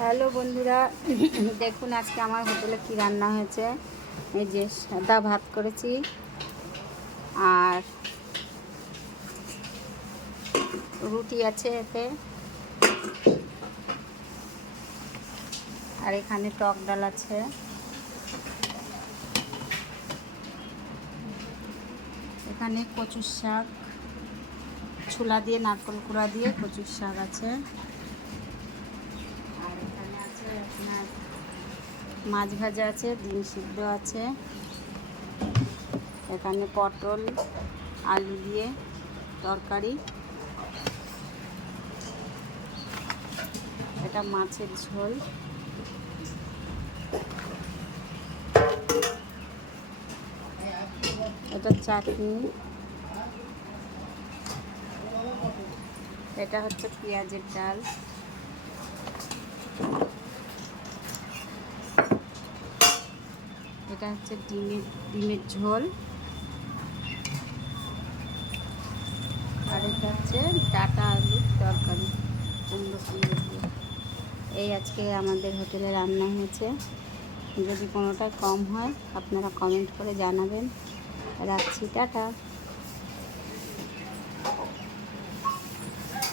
Hello বন্ধুরা, দেখুন আজকে আমার হোটেলে কি রান্না হয়েছে। এই যে সাদা ভাত করেছি, আর রুটি আছে এতে, আর এখানে টক ডাল আছে। এখানে কচুর শাক, ছোলা দিয়ে, নারকল কুড়া দিয়ে কচুর শাক আছে আর এখানে আছে আপনার মাছ ভাজা আছে, ডিম সিদ্ধ আছে। এখানে পটল, আলু দিয়ে তরকারি। এটা মাছের ঝোল। এটা চাটনি। এটা হচ্ছে পেঁয়াজের ডাল। এটা হচ্ছে ডিমের ডিমের ঝোল। আর এটা হচ্ছে ডাটা আলুর তরকারি সুন্দর দিয়ে। এই আজকে আমাদের হোটেলে রান্না হয়েছে। যদি কোনোটা কম হয়, আপনারা কমেন্ট করে জানাবেন। রাখছি, টাটা।